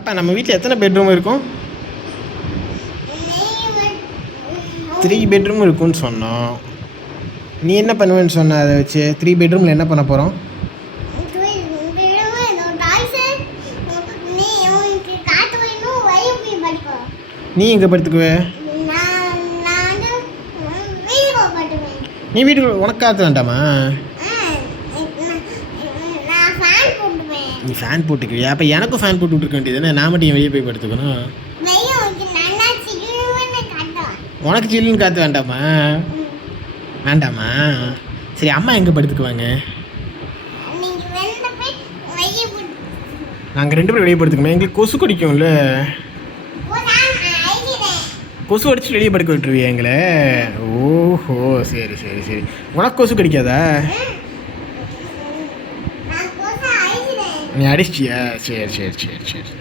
அப்பா நம்ம வீட்டில் எத்தனை பெட்ரூம் இருக்கும்? 3 பெட்ரூம் இருக்குன்னு சொன்னோம். நீ என்ன பண்ணுவேன்னு சொன்ன? அதை வச்சு 3 பெட்ரூமில் என்ன பண்ண போகிறோம்? நீ எங்கே படுத்துக்குவே? நீ வீட்டுக்கு உனக்கு காற்று வேண்டாமா? நீ ஃபேன் போட்டுக்குவியா? அப்போ எனக்கும் ஃபேன் போட்டு விட்டுருக்க வேண்டியது. நான் மட்டும் வெளியே போய் படுத்துக்கணும். உனக்கு சில்லுன்னு காற்று வேண்டாமா? வேண்டாமா? சரி, அம்மா எங்கே படுத்துக்குவாங்க? நாங்கள் 2 பேரும் வெளியே படுத்துக்கணும். எங்களுக்கு கொசு கடிக்கும்ல. கொசு அடிச்சு வெளியே படுக்க விட்டுருவியா எங்களை? ஓஹோ, சரி சரி சரி. உனக்கு கொசு கடிக்காதா? நீ அடிச்சிட்டியா? சரி சரி சரி சரி.